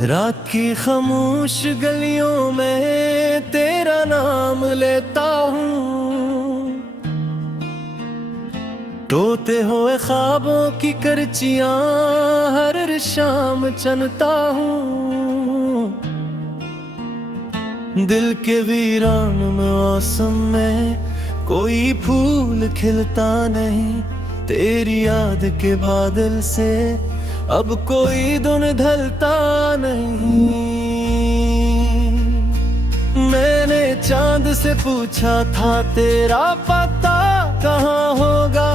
रात की खामोश गलियों में तेरा नाम लेता हूँ, टोते हुए ख्वाबों की करचियां हर शाम चनता हूँ। दिल के वीरान मौसम में कोई फूल खिलता नहीं, तेरी याद के बादल से अब कोई धुन ढलता नहीं। मैंने चांद से पूछा था तेरा पता कहाँ होगा,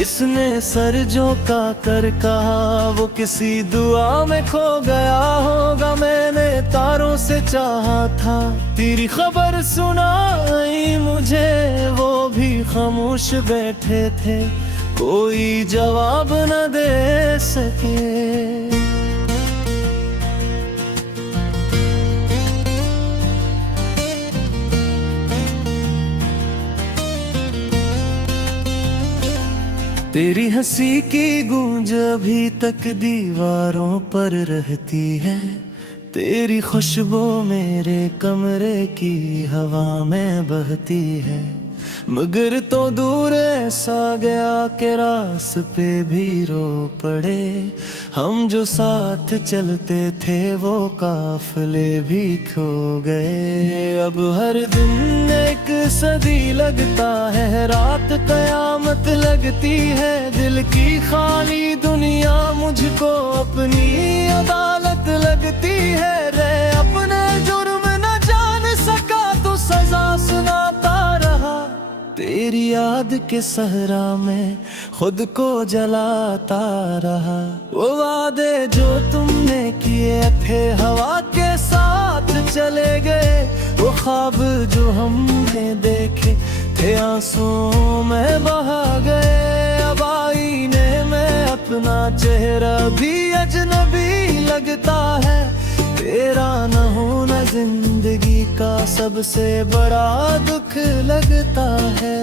इसने सर झुका कर कहा वो किसी दुआ में खो गया होगा। मैंने तारों से चाहा था तेरी खबर सुनाई मुझे, वो भी खामोश बैठे थे, कोई जवाब न दे सके। तेरी हंसी की गूंज अभी तक दीवारों पर रहती है, तेरी खुशबू मेरे कमरे की हवा में बहती है। मगर तो दूर ऐसा गया कि रास पे भी रो पड़े, हम जो साथ चलते थे वो काफिले भी खो गए। अब हर दिन एक सदी लगता है, रात कयामत लगती है, दिल की खाली दुनिया मुझको अपनी अदालत लगती है। रे अपने जुर्म न जान सका तो सजा सुनाता रहा, तेरी याद के सहरा में खुद को जलाता रहा। वो वादे जो तुमने किए थे हवा के साथ चले गए, वो ख्वाब जो हमने देखे थे आंसुओं में बहा गए। अब आईने में अपना चेहरा भी अजनबी लगता है, तेरा न होना जिंदगी का सबसे बड़ा दुख लगता है।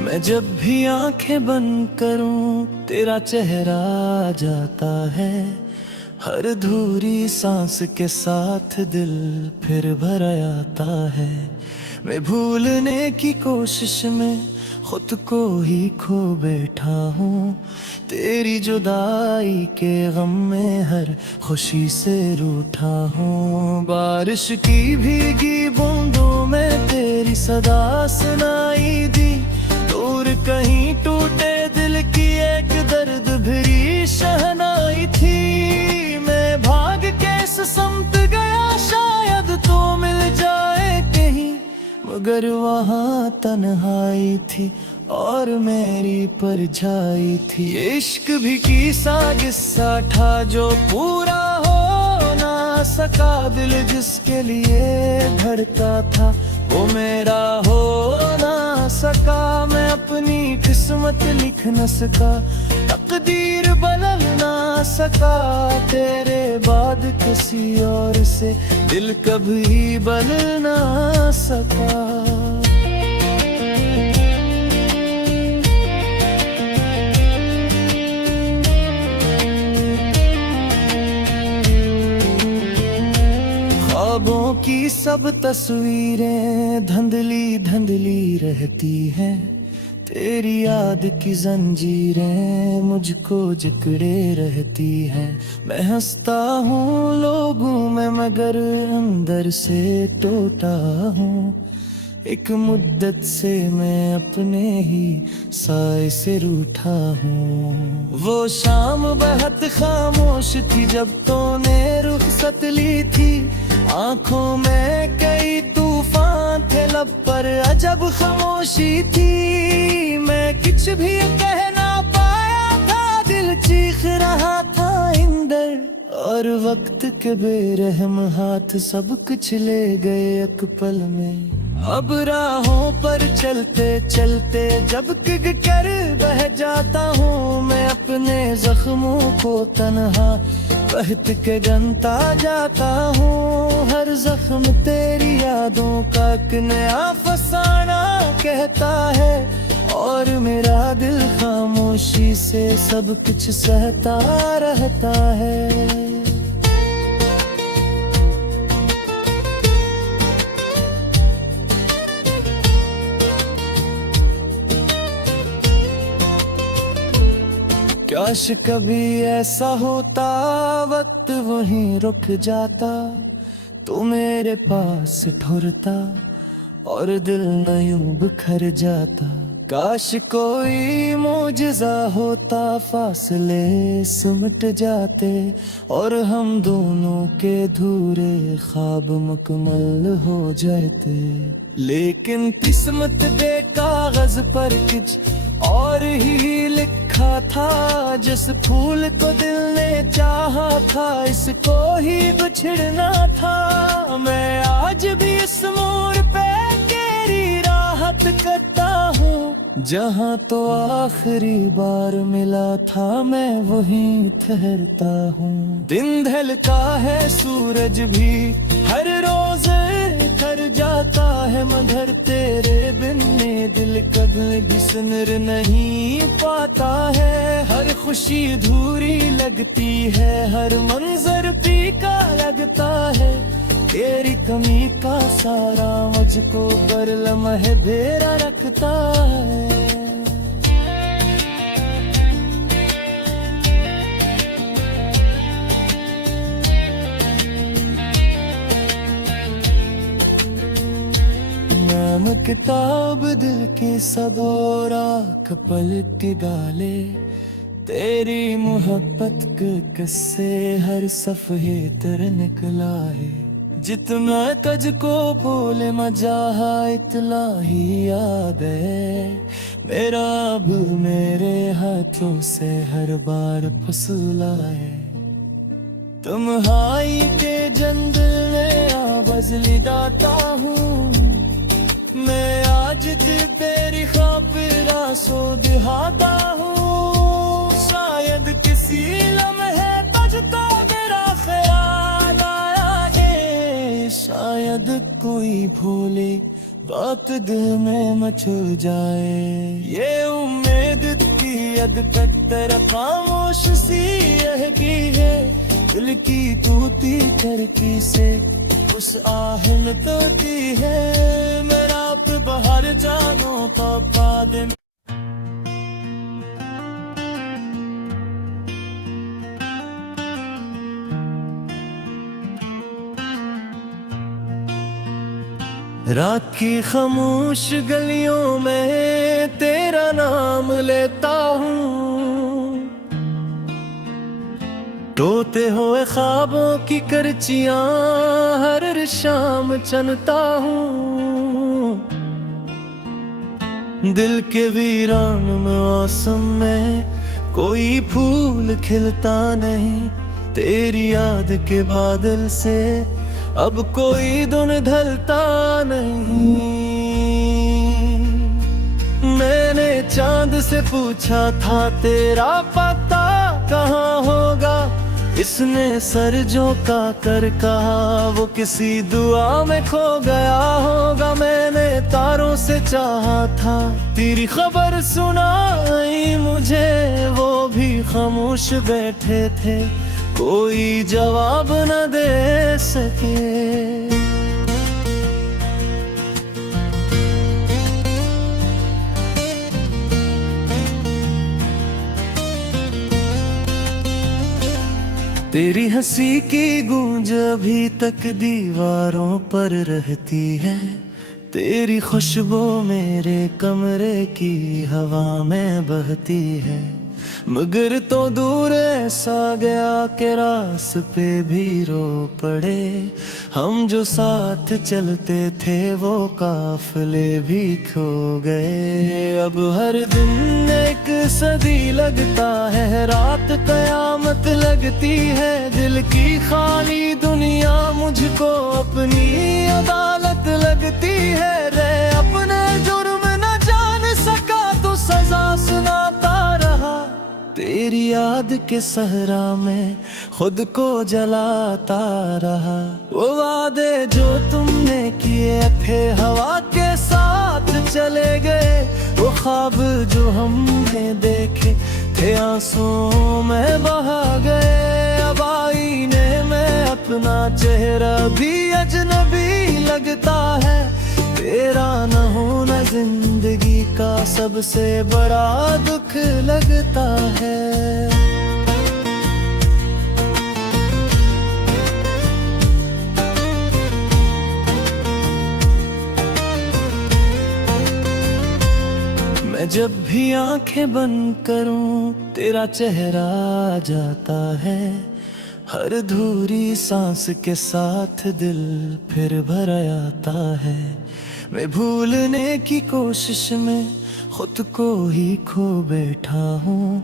मैं जब भी आंखें बंद करूं तेरा चेहरा आ जाता है, हर धूरी सांस के साथ दिल फिर भर आता है। मैं भूलने की कोशिश में खुद को ही खो बैठा हूँ, तेरी जुदाई के गम में हर खुशी से रूठा हूँ। बारिश की भीगी बूंदों में तेरी सदा सुनाई दी, दूर कहीं टूटे दिल की एक दर्द भरी शहनाई थी। मैं भाग के समत गया शायद तो मिल जाए कहीं, मगर वहाँ तन्हाई थी और मेरी परछाई थी। इश्क भी किस्सा किस्सा था जो पूरा हो ना सका, दिल जिसके लिए धड़का था वो मेरा हो ना सका। मैं अपनी किस्मत लिख न सका, तकदीर बदल ना सका, तेरे बाद किसी और से दिल कभी बदल ना सका। ख्वाबों की सब तस्वीरें धुंधली धुंधली रहती हैं, तेरी याद की जंजीरें मुझको जकड़े रहती हैं। मैं हंसता हूँ लोगों में मगर अंदर से टूटा हूँ, एक मुद्दत से मैं अपने ही साए से रूठा हूँ। वो शाम बहुत खामोश थी जब तूने रुखसत ली थी, आंखों में कई तूफान थे, लब पर अजब खामोशी थी। मैं कुछ भी कह ना पाया था, दिल चीख रहा था इंदर, और वक्त के बेरहम हाथ सब कुछ ले गए एक पल में। अब राहों पर चलते चलते जब गिग कर बह जाता हूँ मैं अपने जख्मों को तन्हा बहत के गनता जाता हूँ। हर जख्म तेरी यादों का एक नया फसाना कहता है और मेरा दिल खामोशी से सब कुछ सहता रहता है। काश कभी ऐसा होता वक्त वहीं रुक जाता तो मेरे पास ठुरता और दिल न यूं बिखर जाता। काश कोई मोजज़ा होता फासले सिमट जाते और हम दोनों के धूरे ख्वाब मुकम्मल हो जाते। लेकिन किस्मत दे कागज पर कुछ और ही लिखा था। जिस फूल को दिल ने चाहा था इसको ही बिछड़ना था। मैं आज भी इस मोड़ पे तेरी राहत करता हूँ जहाँ तो आखिरी बार मिला था मैं वहीं ठहरता हूँ। दिन ढलता है सूरज भी हर रोज कर जाता है मगर तेरे बिन दिल कभी भी सुनर नहीं पाता है। हर खुशी अधूरी लगती है हर मंजर फीका लगता है। तेरी कमी का सारा मुझको पर लम्हे भेरा रखता है। नाम किताब दिल की सबोरा पलट डाले तेरी मोहब्बत के किस्से हर सफ़े तर निकला है। जितना तुझको बोले मजाहा इतना ही याद है मेरा अब मेरे हाथों से हर बार फसला है। तुम हाई के जंगल में आवाज़ दाता हूँ मैं आज तेरी खातिर सो दिहाता हूँ। शायद किसी लम्हे तुझको मेरा ख्याल आया है। शायद कोई भूली बात दिल में मचल जाए। ये उम्मीद की हद तक तेरा खामोश सी की है। दिल की टूटी खिड़की से उस आहल तोती है। मेरा पे बाहर जानो पापा दिन रात की खामोश गलियों में तेरा नाम लेता हूँ। टोते हुए ख्वाबों की करचियां हर शाम चनता हूँ। दिल के वीरान मौसम में कोई फूल खिलता नहीं। तेरी याद के बादल से अब कोई धुन ढलता नहीं। मैंने चांद से पूछा था तेरा पता कहाँ होगा। इसने सर झुका कर कहा वो किसी दुआ में खो गया होगा। मैंने तारों से चाहा था तेरी खबर सुनाई मुझे वो भी खामोश बैठे थे कोई जवाब न दे सके। तेरी हंसी की गूंज अभी तक दीवारों पर रहती है। तेरी खुशबू मेरे कमरे की हवा में बहती है। मगर तो दूर ऐसा गया कि रास पे भी रो पड़े। हम जो साथ चलते थे वो काफिले भी खो गए। अब हर दिन एक सदी लगता है, रात कयामत लगती है। दिल की खाली दुनिया मुझको अपनी अदालत लगती है। रे अपने जुर्म न जान सका तो सजा सुनाता रहा। तेरी याद के सहरा में खुद को जलाता रहा। वो वादे जो तुमने किए थे हवा के साथ चले गए। वो ख्वाब जो हमने देखे थे आंसुओं में बहा गए। अब आईने में अपना चेहरा भी अजनबी लगता है। तेरा न होना जिंदगी का सबसे बड़ा दुख लगता है। मैं जब भी आंखें बंद करूं तेरा चेहरा आ जाता है। हर धूरी सांस के साथ दिल फिर भर आता है। मैं भूलने की कोशिश में खुद को ही खो बैठा हूँ।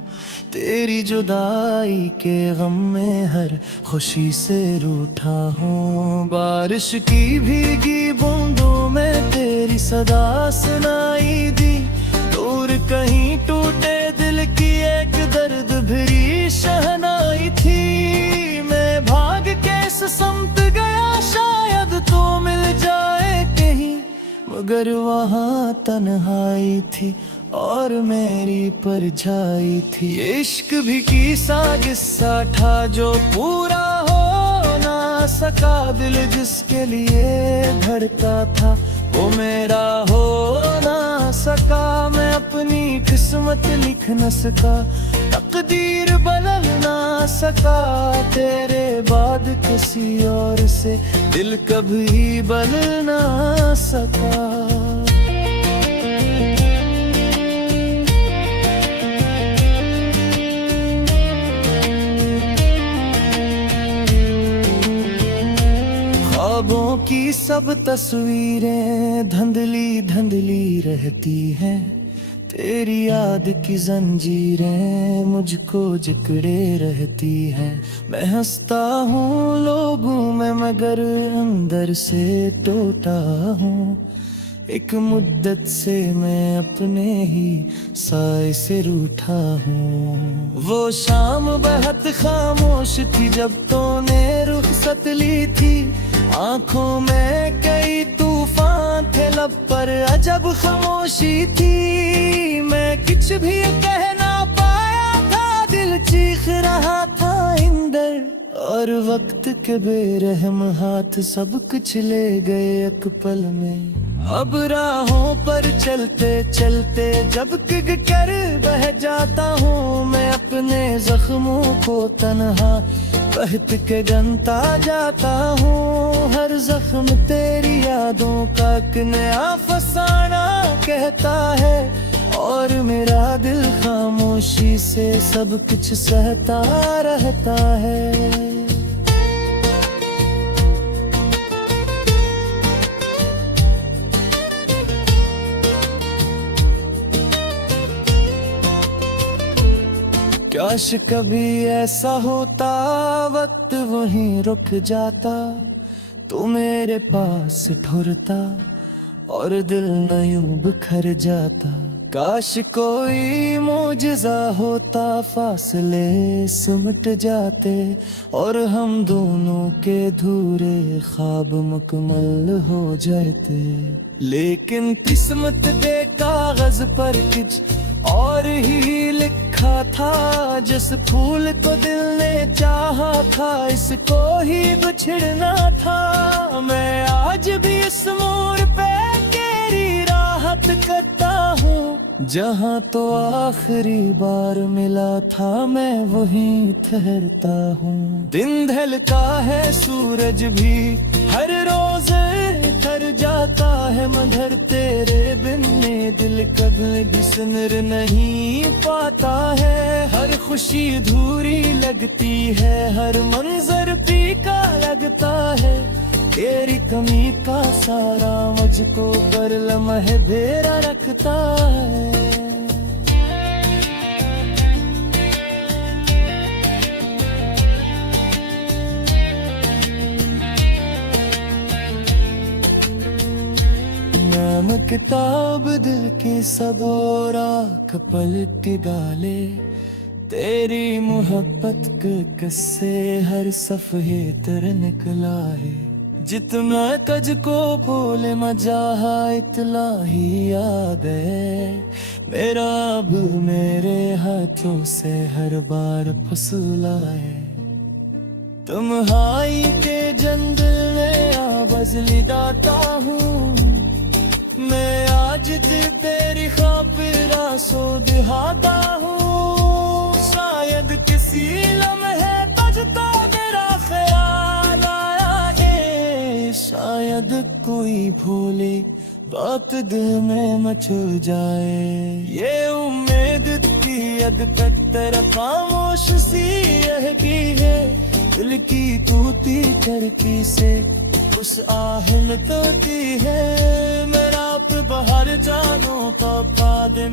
तेरी जुदाई के गम में हर खुशी से रूठा हूँ। बारिश की भीगी बूंदों में तेरी सदा सुनाई दी। दूर कहीं टूटे दिल की एक दर्द भरी शहनाई थी। मैं भाग के समत गया शायद तो मिल जाए कहीं, मगर वहाँ तन्हाई थी और मेरी परछाई थी। इश्क भी किस्सा किस्सा था जो पूरा हो ना सका। दिल जिसके लिए धड़का था वो मेरा हो ना सका। मैं अपनी किस्मत लिख न सका, तकदीर बदल ना सका। तेरे बाद किसी और से दिल कभी बदल ना सका। ख्वाबों की सब तस्वीरें धुंधली धुंधली रहती हैं। तेरी याद की जंजीरें मुझको जकड़े रहती हैं। मैं हंसता हूँ लोगों में मगर अंदर से टूटा हूँ। एक मुद्दत से मैं अपने ही साए से रूठा हूँ। वो शाम बहुत खामोश थी जब तूने रुखसत ली थी। आंखों में कई तूफान थे, लब पर अजब खामोशी थी। मैं कुछ भी कह ना पाया था, दिल चीख रहा था इंदर। और वक्त के बेरहम हाथ सब कुछ ले गए एक पल में। अब राहों पर चलते चलते जब किग कर बह जाता हूँ। मैं अपने जख्मों को तन्हा बहत के गनता जाता हूँ। हर जख्म तेरी यादों का एक नया फसाना कहता है। और मेरा दिल खामोशी से सब कुछ सहता रहता है। काश कभी ऐसा होता वक्त वहीं रुक जाता। तू मेरे पास ठुरता और दिल न यूं बिखर जाता। काश कोई मोजज़ा होता, फासले सिमट जाते और हम दोनों के धूरे ख्वाब मुकम्मल हो जाते। लेकिन किस्मत दे कागज पर कुछ और ही लिखा था। जिस फूल को दिल ने चाहा था इसको ही बिछड़ना था। मैं आज भी इस मोड़ पे तेरी राहत करता हूँ। जहाँ तो आखिरी बार मिला था मैं वहीं ठहरता हूँ। दिन ढलता है सूरज भी हर रोज कर जाता है मगर तेरे बिन ये दिल कभी भी सिमर नहीं पाता है। हर खुशी अधूरी लगती है, हर मंजर फीका लगता है। तेरी कमी का सारा मुझको पर लम्हे भेरा रखता है। नाम किताब दिल की सब और आँख पलट डाले। तेरी मोहब्बत के किस्से हर सफ़े तर निकला है। जितना तुझको बोले मजाहा इतला ही याद है। मेरा अब मेरे हाथों से हर बार फसला है। तुम हाई के जंगल में बजली दाता हूँ। मैं आज तेरी खातिर सो दिहाता हूँ। शायद किसी लम्हे बजता मेरा ख्याल आया है। शायद कोई भूले बात दिल में मचल जाए। ये उम्मीद थी अब तक तेरा खामोश सी यह की है। दिल की टूटी टड़की से उस आहल तोती है। मेरा पे बाहर जानो तो पा दे।